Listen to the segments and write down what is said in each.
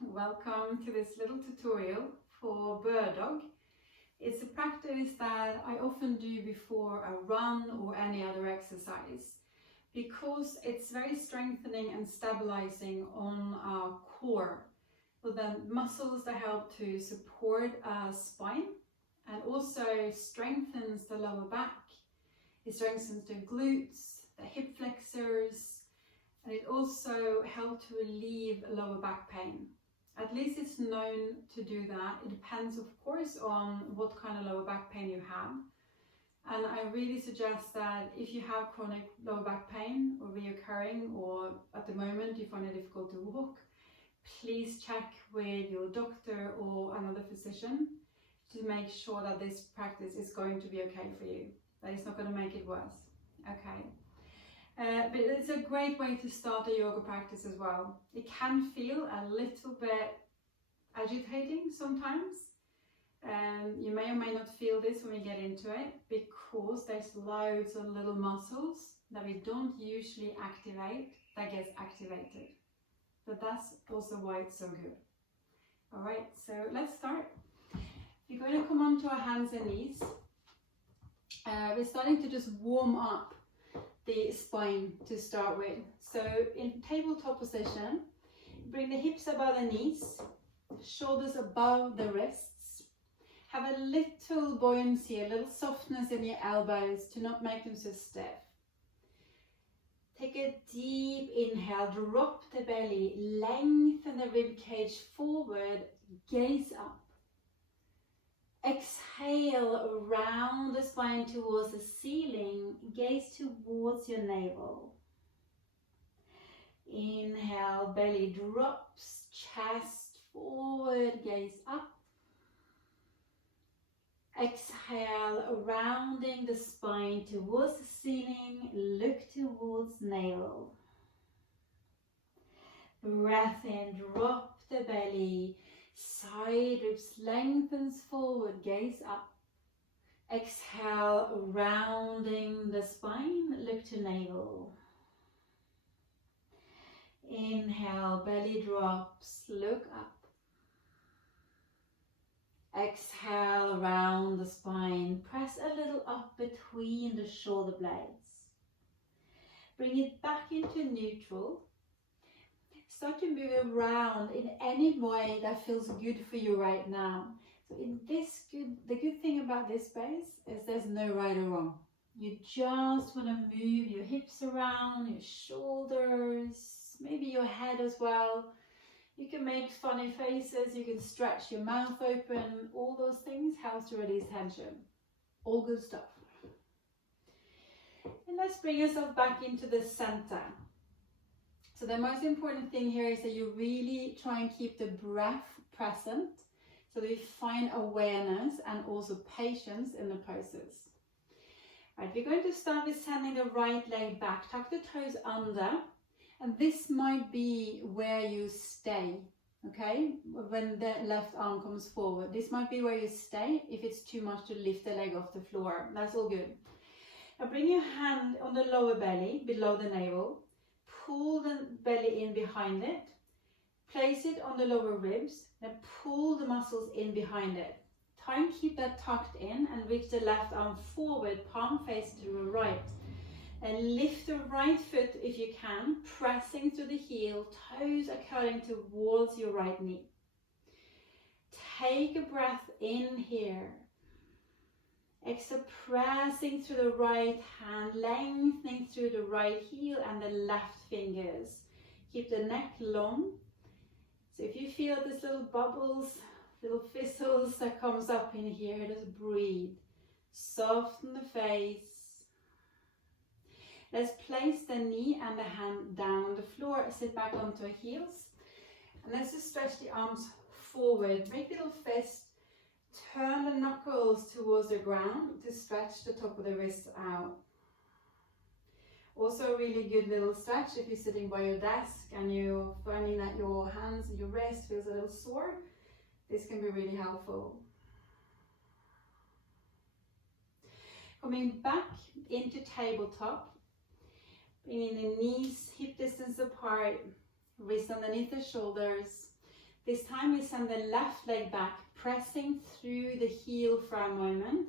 welcome to this little tutorial for bird dog. It's a practice that I often do before a run or any other exercise because it's very strengthening and stabilizing on our core. So the muscles that help to support our spine and also strengthens the lower back. It strengthens the glutes, the hip flexors, and it also helps to relieve lower back pain. At least it's known to do that. It depends, of course, on what kind of lower back pain you have. And I really suggest that if you have chronic lower back pain or reoccurring, or at the moment you find it difficult to walk, please check with your doctor or another physician to make sure that this practice is going to be okay for you, that it's not going to make it worse. Okay. But it's a great way to start a yoga practice as well. It can feel a little bit agitating sometimes. You may or may not feel this when we get into it because there's loads of little muscles that we don't usually activate that gets activated. But that's also why it's so good. All right, so let's start. We're going to come onto our hands and knees. We're starting to just warm up the spine to start with. So in tabletop position, bring the hips above the knees, shoulders above the wrists. Have a little buoyancy, a little softness in your elbows to not make them so stiff. Take a deep inhale, drop the belly, lengthen the rib cage forward, gaze up. Exhale, round the spine towards the ceiling, gaze towards your navel. Inhale, belly drops, chest forward, gaze up. Exhale, rounding the spine towards the ceiling, look towards navel. Breath in, drop the belly. Side ribs lengthens forward, gaze up. Exhale, rounding the spine, look to navel. Inhale, belly drops, look up. Exhale, round the spine, press a little up between the shoulder blades. Bring it back into neutral. Start to move around in any way that feels good for you right now. So the good thing about this space is there's no right or wrong. You just want to move your hips around, your shoulders, maybe your head as well. You can make funny faces, you can stretch your mouth open. All those things help to release tension. All good stuff. And let's bring yourself back into the center. So the most important thing here is that you really try and keep the breath present so that you find awareness and also patience in the poses. Right, we're going to start with sending the right leg back, tuck the toes under, and this might be where you stay, okay? When the left arm comes forward. This might be where you stay if it's too much to lift the leg off the floor. That's all good. Now bring your hand on the lower belly, below the navel. Pull the belly in behind it, place it on the lower ribs, then pull the muscles in behind it. Try and keep that tucked in and reach the left arm forward, palm face to the right. And lift the right foot if you can, pressing through the heel, toes are curling towards your right knee. Take a breath in here. Exhale, pressing through the right hand, lengthening through the right heel and the left fingers. Keep the neck long. So if you feel these little bubbles, little fizzles that comes up in here, just breathe. Soften the face. Let's place the knee and the hand down on the floor. Sit back onto our heels. And let's just stretch the arms forward. Make little fists. Turn the knuckles towards the ground to stretch the top of the wrists out. Also a really good little stretch if you're sitting by your desk and you're finding that your hands and your wrist feels a little sore. This can be really helpful. Coming back into tabletop, bringing the knees hip distance apart, Wrist underneath the shoulders. This time we send the left leg back, pressing through the heel for a moment.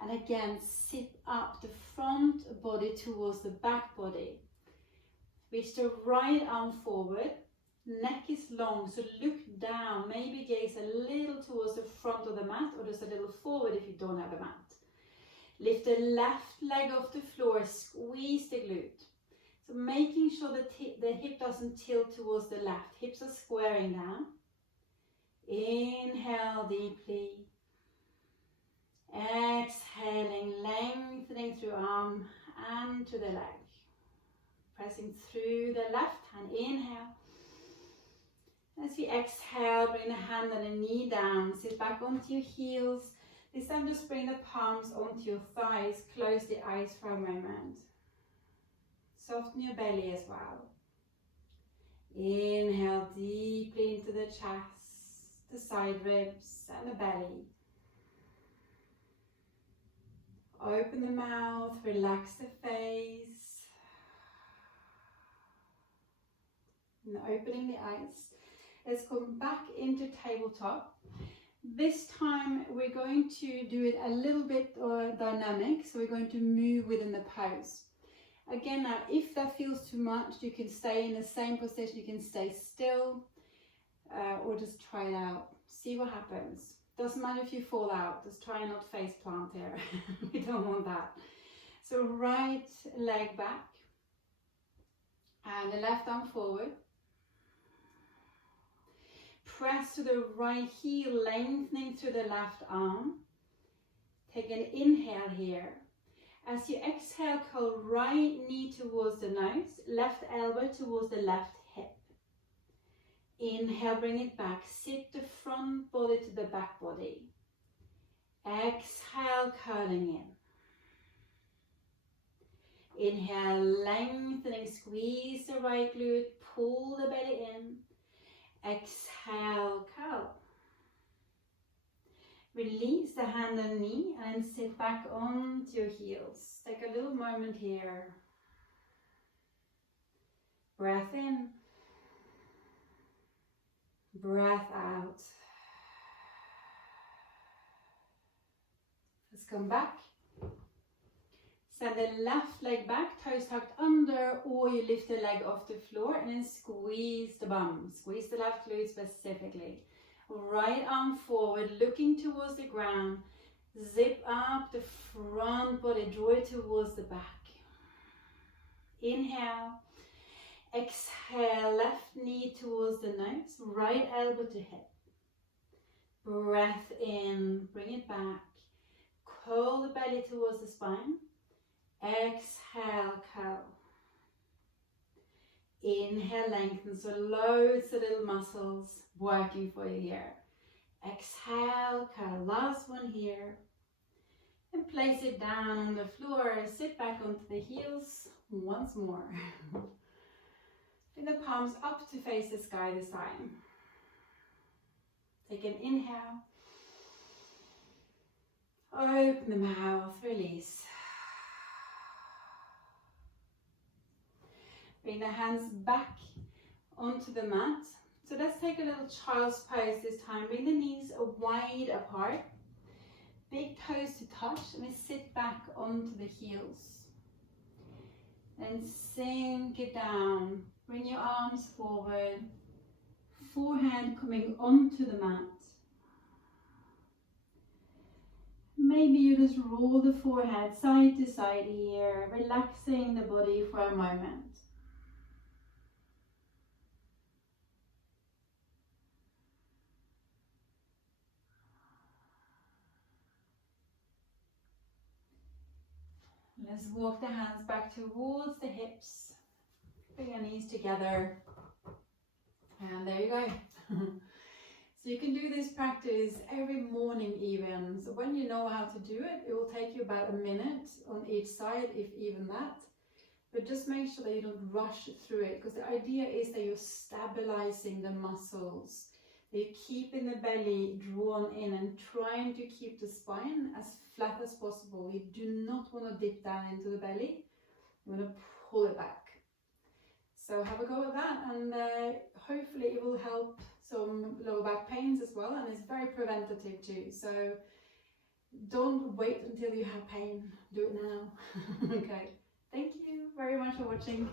And again, sit up the front body towards the back body. Reach the right arm forward. Neck is long, so look down. Maybe gaze a little towards the front of the mat or just a little forward if you don't have a mat. Lift the left leg off the floor, squeeze the glute. So making sure that the hip doesn't tilt towards the left. Hips are squaring down. Inhale deeply. Exhaling, lengthening through arm and to the leg. Pressing through the left hand. Inhale. As we exhale, bring the hand and the knee down. Sit back onto your heels. This time just bring the palms onto your thighs. Close the eyes for a moment. Soften your belly as well. Inhale deeply into the chest, the side ribs and the belly. Open the mouth, relax the face. And opening the eyes. Let's come back into tabletop. This time we're going to do it a little bit dynamic, so we're going to move within the pose. Again, now if that feels too much, you can stay in the same position, you can stay still, or just try it out. See what happens. Doesn't matter if you fall out, just try and not face plant here. We don't want that. So right leg back, and the left arm forward. Press to the right heel, lengthening through the left arm. Take an inhale here. As you exhale, curl right knee towards the nose, left elbow towards the left hip. Inhale, bring it back. Sit the front body to the back body. Exhale, curling in. Inhale, lengthening, squeeze the right glute, pull the belly in. Exhale, curl. Release the hand and knee and sit back onto your heels. Take a little moment here. Breath in. Breath out. Let's come back. Send the left leg back, toes tucked under, or you lift the leg off the floor and then squeeze the bum. Squeeze the left glute specifically. Right arm forward, looking towards the ground. Zip up the front body, draw it towards the back. Inhale. Exhale, left knee towards the nose, right elbow to hip. Breath in, bring it back. Curl the belly towards the spine. Exhale, curl. Inhale, lengthen, so loads of little muscles working for you here. Exhale, curl. Last one here. And place it down on the floor. Sit back onto the heels once more. Bring the palms up to face the sky this time. Take an inhale. Open the mouth, release. Bring the hands back onto the mat. So let's take a little child's pose this time. Bring the knees wide apart. Big toes to touch, and we sit back onto the heels. And sink it down. Bring your arms forward. Forehead coming onto the mat. Maybe you just roll the forehead side to side here, relaxing the body for a moment. Let's walk the hands back towards the hips. Bring your knees together. And there you go. So you can do this practice every morning even. So when you know how to do it, it will take you about a minute on each side, if even that. But just make sure that you don't rush through it, because the idea is that you're stabilizing the muscles. That you're keeping the belly drawn in and trying to keep the spine as flat as possible. You do not want to dip down into the belly. You want to pull it back. So have a go at that, and hopefully it will help some lower back pains as well, and it's very preventative too. So don't wait until you have pain, do it now. Okay, thank you very much for watching.